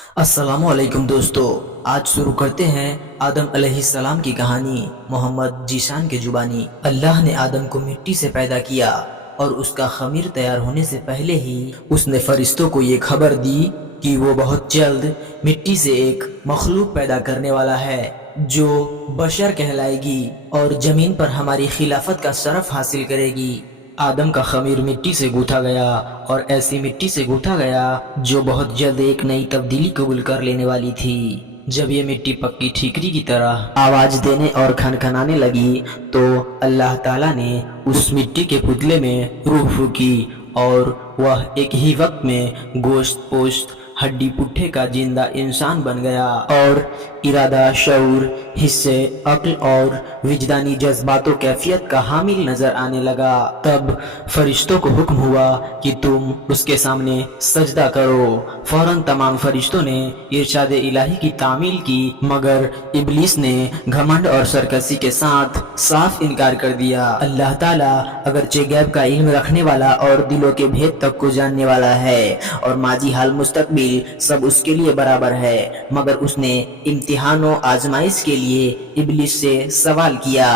السلام علیکم دوستو، آج شروع کرتے ہیں آدم علیہ السلام کی کہانی محمد ذیشان کے زبانی۔ اللہ نے آدم کو مٹی سے پیدا کیا اور اس کا خمیر تیار ہونے سے پہلے ہی اس نے فرشتوں کو یہ خبر دی کہ وہ بہت جلد مٹی سے ایک مخلوق پیدا کرنے والا ہے جو بشر کہلائے گی اور زمین پر ہماری خلافت کا شرف حاصل کرے گی۔ آدم کا خمیر مٹی سے گوتھا گیا اور ایسی مٹی سے گوتھا گیا جو بہت جلد ایک نئی تبدیلی قبول کر لینے والی تھی۔ جب یہ مٹی پکی ٹھیکری کی طرح آواز دینے اور کھنکھنانے لگی تو اللہ تعالیٰ نے اس مٹی کے پتلے میں روح پھونکی اور وہ ایک ہی وقت میں گوشت پوشت ہڈی پٹھے کا زندہ انسان بن گیا اور ارادہ، شعور، حصے، عقل اور وجدانی جذبات و کیفیت کا حامل نظر آنے لگا۔ تب فرشتوں کو حکم ہوا کہ تم اس کے سامنے سجدہ کرو۔ فوراً تمام فرشتوں نے ارشاد الہی کی تعمیل کی، مگر ابلیس نے گھمنڈ اور سرکشی کے ساتھ صاف انکار کر دیا۔ اللہ تعالیٰ اگرچہ غیب کا علم رکھنے والا اور دلوں کے بھید تک کو جاننے والا ہے اور ماضی حال مستقبل سب اس کے لیے برابر ہے، مگر اس نے امتحان و آزمائش کے لیے ابلیس سے سوال کیا،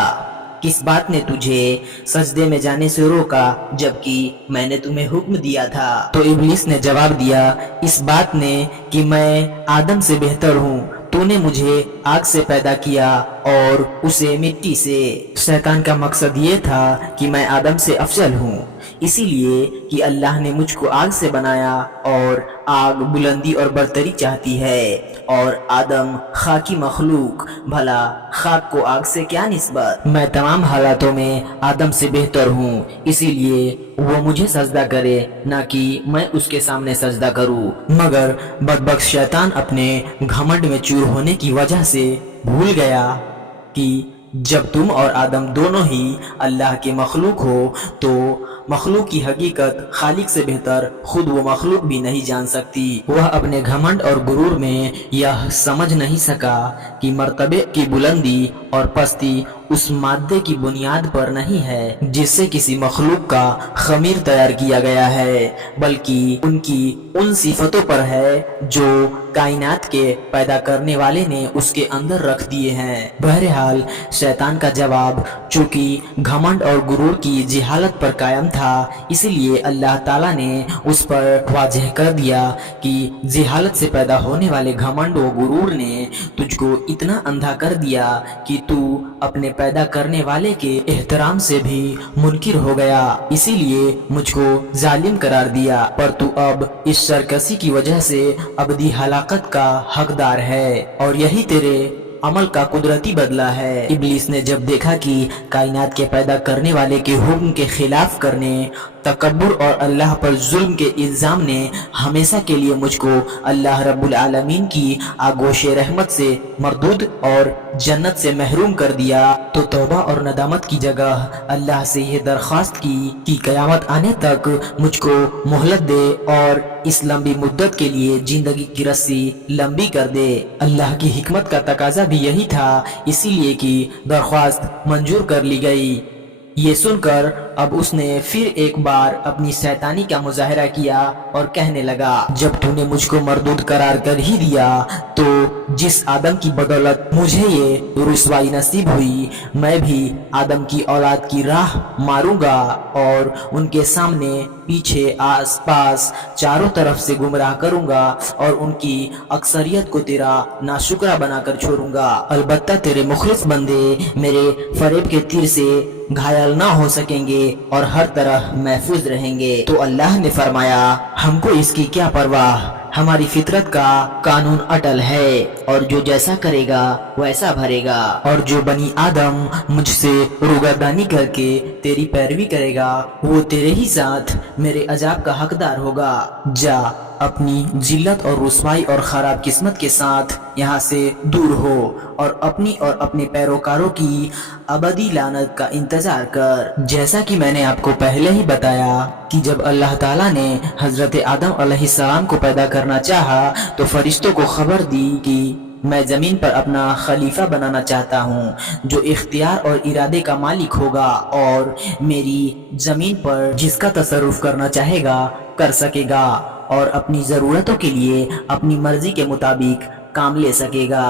کس بات نے تجھے سجدے میں جانے سے روکا جبکہ میں نے تمہیں حکم دیا تھا؟ تو ابلیس نے جواب دیا، اس بات نے کہ میں آدم سے بہتر ہوں، تو نے مجھے آگ سے پیدا کیا اور اسے مٹی سے۔ شیطان کا مقصد یہ تھا کہ میں آدم سے افضل ہوں، اسی لیے کہ اللہ نے مجھ کو آگ سے بنایا اور آگ بلندی اور برتری چاہتی ہے اور آدم خاکی مخلوق، بھلا خاک کو آگ سے کیا نسبت؟ میں تمام حالاتوں میں آدم سے بہتر ہوں، اسی لیے وہ مجھے سجدہ کرے نہ کہ میں اس کے سامنے سجدہ کروں۔ مگر بدبخت شیطان اپنے گھمنڈ میں چور ہونے کی وجہ سے بھول گیا کہ جب تم اور آدم دونوں ہی اللہ کے مخلوق ہو تو مخلوق کی حقیقت خالق سے بہتر خود وہ مخلوق بھی نہیں جان سکتی۔ وہ اپنے گھمنڈ اور غرور میں یہ سمجھ نہیں سکا کہ مرتبے کی بلندی اور پستی اس مادے کی بنیاد پر نہیں ہے جس سے کسی مخلوق کا خمیر تیار کیا گیا ہے، بلکہ ان کی ان صفتوں پر ہے جو کائنات کے پیدا کرنے والے نے اس کے اندر رکھ دیے ہیں۔ بہرحال شیطان کا جواب چونکہ گھمنڈ اور غرور کی جہالت پر قائم تھا، اسی لیے اللہ تعالیٰ نے اس پر واضح کر دیا کہ جہالت سے پیدا ہونے والے گھمنڈ و غرور نے تجھ کو اتنا اندھا کر دیا کہ تو اپنے پیدا کرنے والے کے احترام سے بھی منکر ہو گیا، اسی لیے مجھ کو ظالم قرار دیا، پر تو اب اس سرکشی کی وجہ سے ابدی ہلاکت کا حقدار ہے اور یہی تیرے عمل کا قدرتی بدلہ ہے۔ ابلیس نے جب دیکھا کہ کائنات کے پیدا کرنے والے کے حکم کے خلاف کرنے، تکبر اور اللہ پر ظلم کے الزام نے ہمیشہ کے لیے مجھ کو اللہ رب العالمین کی آغوش رحمت سے مردود اور جنت سے محروم کر دیا، تو توبہ اور ندامت کی جگہ اللہ سے یہ درخواست کی کہ قیامت آنے تک مجھ کو مہلت دے اور اس لمبی مدت کے لیے زندگی کی رسی لمبی کر دے۔ اللہ کی حکمت کا تقاضا بھی یہی تھا، اسی لیے کہ درخواست منظور کر لی گئی۔ یہ سن کر اب اس نے پھر ایک بار اپنی شیطانی کا مظاہرہ کیا اور کہنے لگا، جب تو نے مجھ کو مردود قرار کر ہی دیا تو جس آدم کی بدولت مجھے یہ رسوائی نصیب ہوئی، میں بھی آدم کی اولاد کی راہ ماروں گا اور ان کے سامنے پیچھے آس پاس چاروں طرف سے گمراہ کروں گا اور ان کی اکثریت کو تیرا ناشکرہ بنا کر چھوڑوں گا، البتہ تیرے مخلص بندے میرے فریب کے تیر سے گھائل نہ ہو سکیں گے اور ہر طرح محفوظ رہیں گے۔ تو اللہ نے فرمایا، ہم کو اس کی کیا پرواہ، ہماری فطرت کا قانون اٹل ہے اور جو جیسا کرے گا ویسا بھرے گا، اور جو بنی آدم مجھ سے روگردانی کر کے تیری پیروی کرے گا وہ تیرے ہی ساتھ میرے عذاب کا حقدار ہوگا۔ جا اپنی ذلت اور رسوائی اور خراب قسمت کے ساتھ یہاں سے دور ہو اور اپنی اور اپنے پیروکاروں کی ابدی لعنت کا انتظار کر۔ جیسا کہ میں نے آپ کو پہلے ہی بتایا کہ جب اللہ تعالیٰ نے حضرت آدم علیہ السلام کو پیدا کرنا چاہا تو فرشتوں کو خبر دی کہ میں زمین پر اپنا خلیفہ بنانا چاہتا ہوں جو اختیار اور ارادے کا مالک ہوگا اور میری زمین پر جس کا تصرف کرنا چاہے گا کر سکے گا، اور اپنی ضرورتوں کے لیے اپنی مرضی کے مطابق کام لے سکے گا۔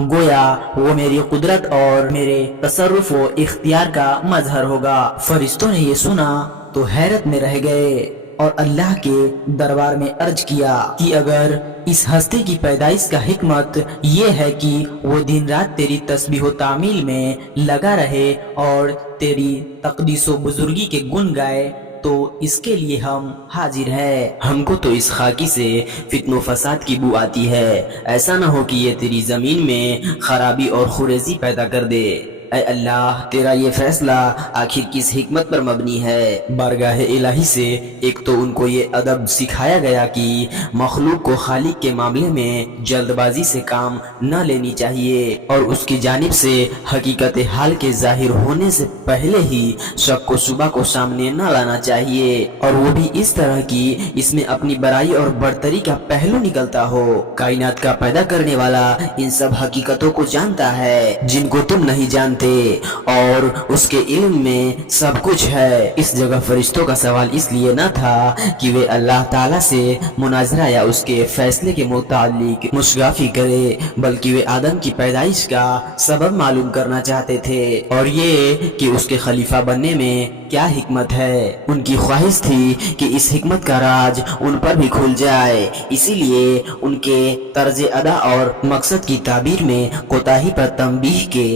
گویا وہ میری قدرت اور میرے تصرف و اختیار کا مظہر ہوگا۔ فرشتوں نے یہ سنا تو حیرت میں رہ گئے اور اللہ کے دربار میں عرض کیا کہ اگر اس ہستی کی پیدائش کا حکمت یہ ہے کہ وہ دن رات تیری تسبیح و تعمیل میں لگا رہے اور تیری تقدیس و بزرگی کے گن گائے تو اس کے لیے ہم حاضر ہیں۔ ہم کو تو اس خاکی سے فتن و فساد کی بو آتی ہے، ایسا نہ ہو کہ یہ تیری زمین میں خرابی اور خریزی پیدا کر دے۔ اے اللہ، تیرا یہ فیصلہ آخر کس حکمت پر مبنی ہے؟ بارگاہ الہی سے ایک تو ان کو یہ ادب سکھایا گیا کہ مخلوق کو خالق کے معاملے میں جلد بازی سے کام نہ لینی چاہیے، اور اس کی جانب سے حقیقت حال کے ظاہر ہونے سے پہلے ہی شک و شبہ کو سامنے نہ لانا چاہیے، اور وہ بھی اس طرح کی اس میں اپنی برائی اور برتری کا پہلو نکلتا ہو۔ کائنات کا پیدا کرنے والا ان سب حقیقتوں کو جانتا ہے جن کو تم نہیں جانتے، اور اس کے علم میں سب کچھ ہے۔ اس جگہ فرشتوں کا سوال اس لیے نہ تھا کہ وہ اللہ تعالیٰ سے مناظرہ یا اس کے فیصلے کے متعلق مشگافی کرے، بلکہ وہ آدم کی پیدائش کا سبب معلوم کرنا چاہتے تھے، اور یہ کہ اس کے خلیفہ بننے میں کیا حکمت ہے۔ ان کی خواہش تھی کہ اس حکمت کا راز ان پر بھی کھل جائے، اسی لیے ان کے طرز ادا اور مقصد کی تعبیر میں کوتاہی پر تنبیہ کے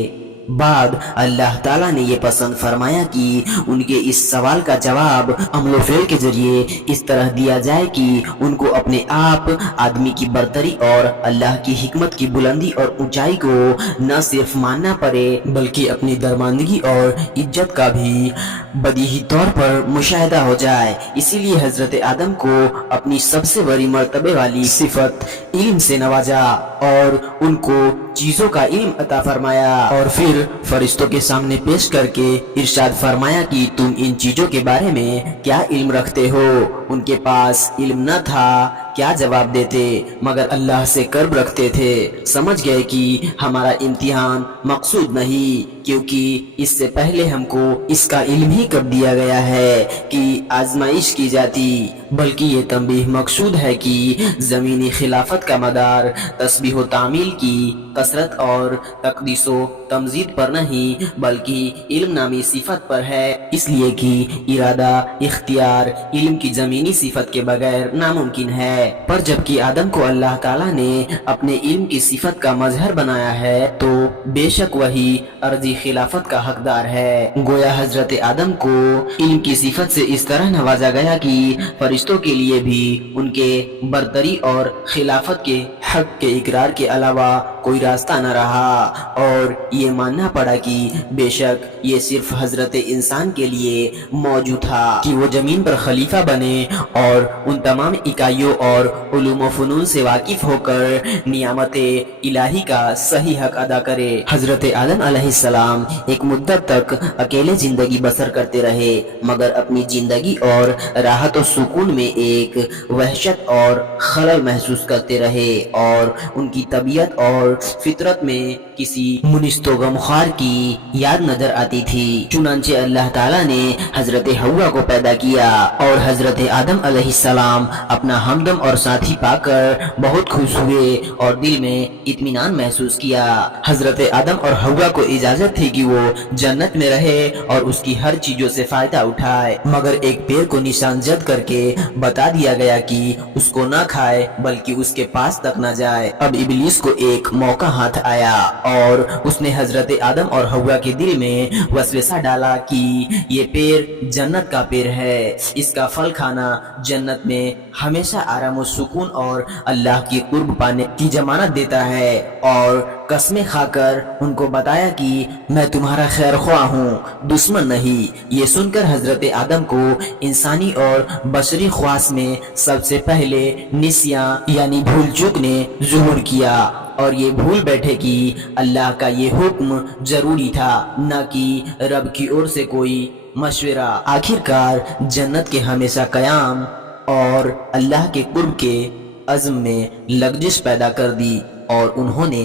بعد اللہ تعالیٰ نے یہ پسند فرمایا کہ ان کے اس سوال کا جواب عمل و فعل کے ذریعے اس طرح دیا جائے کہ ان کو اپنے آپ آدمی کی برتری اور اللہ کی حکمت کی بلندی اور اونچائی کو نہ صرف ماننا پڑے بلکہ اپنی درماندگی اور عزت کا بھی بدیہی طور پر مشاہدہ ہو جائے۔ اسی لیے حضرت آدم کو اپنی سب سے بڑی مرتبے والی صفت علم سے نوازا اور ان کو چیزوں کا علم عطا فرمایا، اور پھر فرشتوں کے سامنے پیش کر کے ارشاد فرمایا کہ تم ان چیزوں کے بارے میں کیا علم رکھتے ہو؟ ان کے پاس علم نہ تھا، کیا جواب دیتے؟ مگر اللہ سے قرب رکھتے تھے۔ سمجھ گئے کہ ہمارا امتحان مقصود نہیں، کیونکہ اس سے پہلے ہم کو اس کا علم ہی کر دیا گیا ہے کہ آزمائش کی جاتی، بلکہ یہ تنبیہ مقصود ہے کہ زمینی خلافت کا مدار تسبیح و تعمیل کی کثرت اور تقدیس و تمجید پر نہیں بلکہ علم نامی صفت پر ہے، اس لیے کہ ارادہ اختیار علم کی زمینی صفت کے بغیر ناممکن ہے۔ پر جبکہ آدم کو اللہ تعالیٰ نے اپنے علم کی صفت کا مظہر بنایا ہے تو بے شک وہی ارضی خلافت کا حقدار ہے۔ گویا حضرت آدم کو علم کی صفت سے اس طرح نوازا گیا کہ فرشتوں کے لیے بھی ان کے برتری اور خلافت کے حق کے اقرار کے علاوہ کوئی راستہ نہ رہا، اور یہ ماننا پڑا کہ بے شک یہ صرف حضرت انسان کے لیے موجود تھا کہ وہ زمین پر خلیفہ بنے اور ان تمام اکائیوں اور علوم و فنون سے واقف ہو کر نعمت الہی کا صحیح حق ادا کرے۔ حضرت آدم علیہ السلام ایک مدت تک اکیلے زندگی بسر کرتے رہے، مگر اپنی زندگی اور راحت و سکون میں ایک وحشت اور خلل محسوس کرتے رہے، اور ان کی طبیعت اور فطرت میں کسی منست و غمخوار کی یاد نظر آتی تھی۔ چنانچہ اللہ تعالیٰ نے حضرت حوا کو پیدا کیا، اور حضرت آدم علیہ السلام اپنا ہمدم اور ساتھی پا کر بہت خوش ہوئے اور دل میں اطمینان محسوس کیا۔ حضرت آدم اور حوا کو اجازت تھی کہ وہ جنت میں رہے اور اس کی ہر چیزوں سے فائدہ اٹھائے، مگر ایک پیر کو نشان زد کر کے بتا دیا گیا کہ اس کو نہ کھائے بلکہ اس کے پاس تک نہ جائے۔ اب ابلیس کو ایک موقع ہاتھ آیا اور اس نے حضرت آدم اور حوا کے دل میں وسوسہ ڈالا کہ یہ پیر جنت کا پیر ہے، اس کا پھل کھانا جنت میں ہمیشہ آرام و سکون اور اللہ کی قرب پانے کی ضمانت دیتا ہے، اور قسمیں کھا کر ان کو بتایا کہ میں تمہارا خیر خواہ ہوں، دشمن نہیں۔ یہ سن کر حضرت آدم کو انسانی اور بشری خواص میں سب سے پہلے نسیاں یعنی بھول چوک نے ظہور کیا، اور یہ بھول بیٹھے کہ اللہ کا یہ حکم ضروری تھا، نہ کہ رب کی اور سے کوئی مشورہ۔ آخر کار جنت کے ہمیشہ قیام اور اللہ کے قرب کے عزم میں لغزش پیدا کر دی، اور انہوں نے